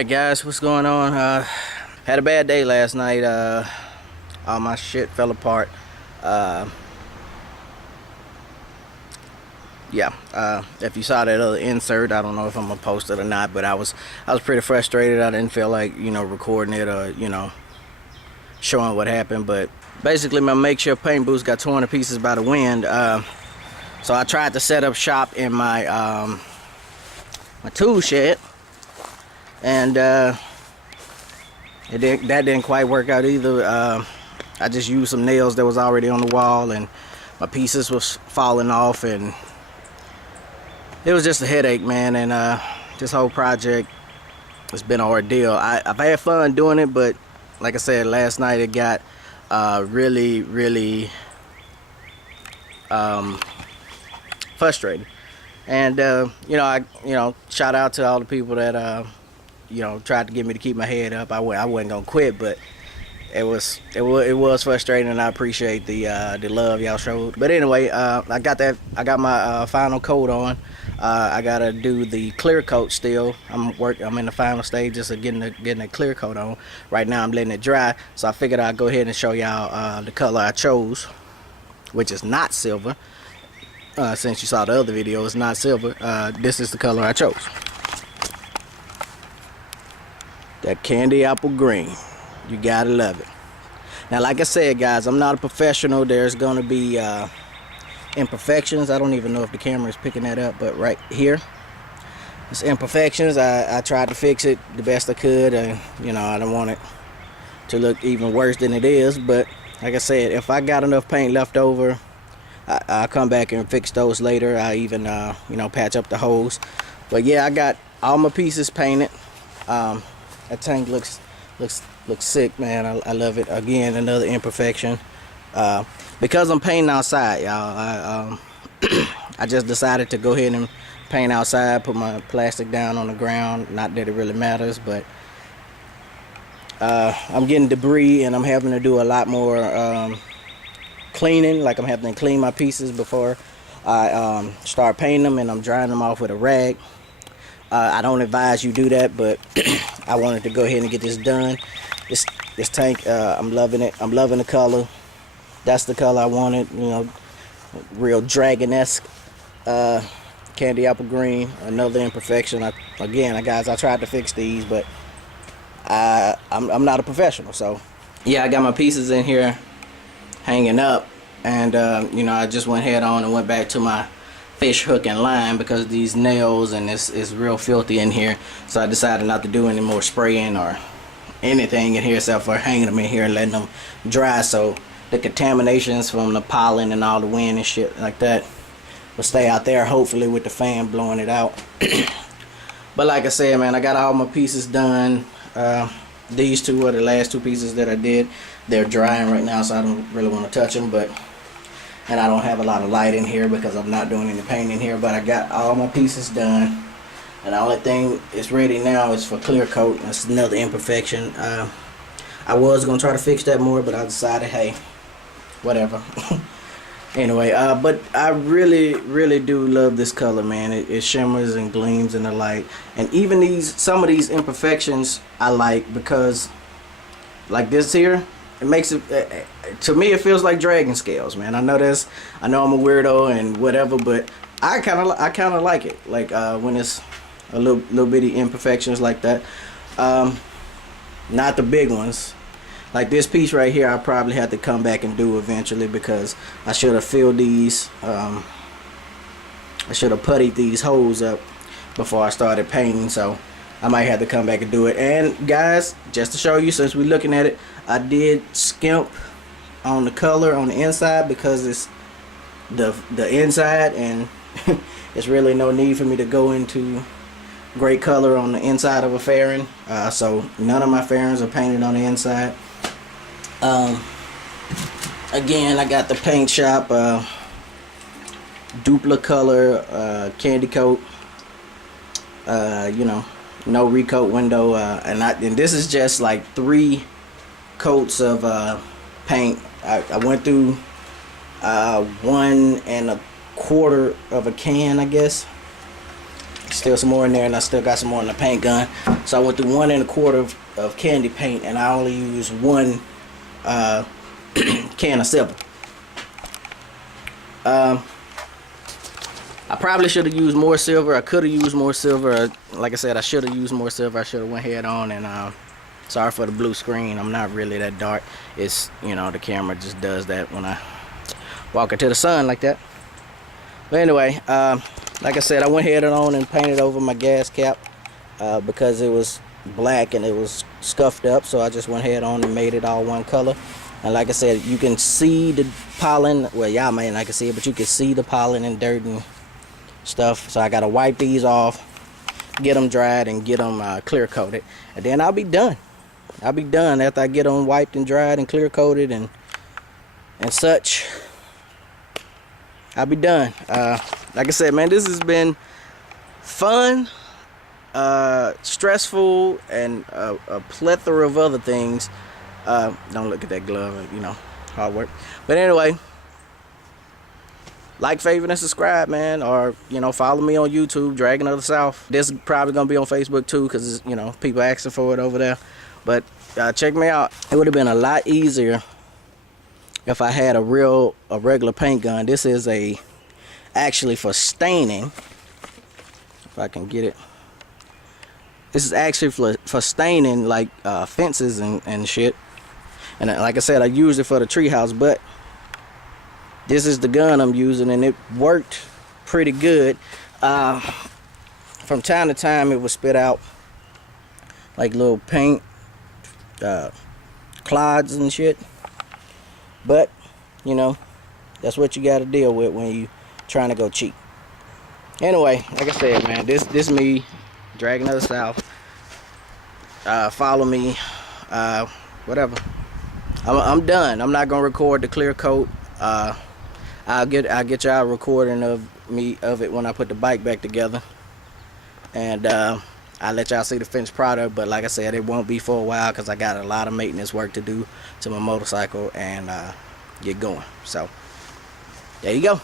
Alright guys, what's going on? Had a bad day last night. All my shit fell apart. If you saw that other insert, I don't know if I'm gonna post it or not, but I was pretty frustrated. I didn't feel like, recording it or, showing what happened. But basically my makeshift paint booth got torn to pieces by the wind. So I tried to set up shop in my my tool shed, and that didn't quite work out either. I just used some nails that was already on the wall, and my pieces was falling off, and it was just a headache, man. And this whole project has been an ordeal. I've had fun doing it, but like I said, last night it got really frustrating. And shout out to all the people that tried to get me to keep my head up. I wasn't gonna quit, but it was frustrating, and I appreciate the love y'all showed. But anyway, I got my final coat on. I gotta do the clear coat still. I'm in the final stages of getting the clear coat on. Right now I'm letting it dry, so I figured I'd go ahead and show y'all the color I chose, which is not silver. Since you saw the other video, it's not silver. This is the color I chose. That candy apple green. You gotta love it. Now, like I said, guys, I'm not a professional. There's gonna be imperfections. I don't even know if the camera is picking that up, but right here, it's imperfections. I tried to fix it the best I could, and I don't want it to look even worse than it is. But like I said, if I got enough paint left over, I'll come back and fix those later. I even patch up the holes. But yeah, I got all my pieces painted. That tank looks sick, man. I love it. Again, another imperfection. Because I'm painting outside, y'all, I just decided to go ahead and paint outside, put my plastic down on the ground. Not that it really matters, but I'm getting debris, and I'm having to do a lot more cleaning. Like, I'm having to clean my pieces before I start painting them, and I'm drying them off with a rag. I don't advise you do that, but I wanted to go ahead and get this done. This tank, I'm loving it. I'm loving the color. That's the color I wanted, real dragon-esque candy apple green. Another imperfection. Guys, I tried to fix these, but I'm not a professional. So yeah, I got my pieces in here hanging up, and I just went head on and went back to my fish hook and line because these nails and it's real filthy in here. So I decided not to do any more spraying or anything in here except for hanging them in here and letting them dry, so the contaminations from the pollen and all the wind and shit like that will stay out there, hopefully with the fan blowing it out. But like I said, man, I got all my pieces done. These two are the last two pieces that I did. They're drying right now, so I don't really want to touch them. And I don't have a lot of light in here because I'm not doing any painting here, but I got all my pieces done, and the only thing is ready now is for clear coat. That's another imperfection. I was gonna try to fix that more, but I decided, hey, whatever. Anyway, but I really do love this color, man. It shimmers and gleams in the light, and even some of these imperfections I like, because like this here, it makes it, to me, it feels like dragon scales, man. I know I'm a weirdo and whatever, but I kind of like it. Like when it's a little bitty imperfections like that. Not the big ones. Like this piece right here, I probably have to come back and do eventually, because I should have filled these. I should have puttied these holes up before I started painting, so I might have to come back and do it. And guys, just to show you, since we're looking at it, I did skimp on the color on the inside because it's the inside, and it's really no need for me to go into great color on the inside of a fairing. So none of my fairings are painted on the inside. Again, I got the paint shop dupla color candy coat. No recoat window, and this is just like 3 coats of paint. I went through 1 1/4 of a can, I guess. Still some more in there, and I still got some more in the paint gun. So I went through 1 1/4 of candy paint, and I only used 1 can of silver. I probably should have used more silver. I could have used more silver. Like I said, I should have used more silver. I should have went head on, and sorry for the blue screen. I'm not really that dark. It's, you know, the camera just does that when I walk into the sun like that. But anyway, like I said, I went head on and painted over my gas cap because it was black and it was scuffed up. So I just went head on and made it all one color. And like I said, you can see the pollen. Well, y'all may not can see it, but you can see the pollen and dirt and stuff. So I gotta wipe these off, get them dried, and get them clear coated, and then I'll be done. I'll be done after I get them wiped and dried and clear coated and such. I'll be done. Like I said, man, this has been fun, stressful, and a plethora of other things. Don't look at that glove, you know, hard work. But anyway, like, favorite, and subscribe, man. Or, you know, follow me on YouTube, Dragon of the South. This is probably gonna be on Facebook too, because, you know, people asking for it over there. But check me out. It would have been a lot easier if I had a regular paint gun. This is actually for staining. If I can get it. This is actually for staining, like fences and shit. And like I said, I used it for the treehouse, but this is the gun I'm using, and it worked pretty good. From time to time, it would spit out like little paint clods and shit. But, you know, that's what you got to deal with when you trying to go cheap. Anyway, like I said, man, this me, Dragon of the South. Follow me, whatever. I'm done. I'm not gonna record the clear coat. I'll get y'all a recording of it when I put the bike back together, and I'll let y'all see the finished product. But like I said, it won't be for a while because I got a lot of maintenance work to do to my motorcycle and get going. So there you go.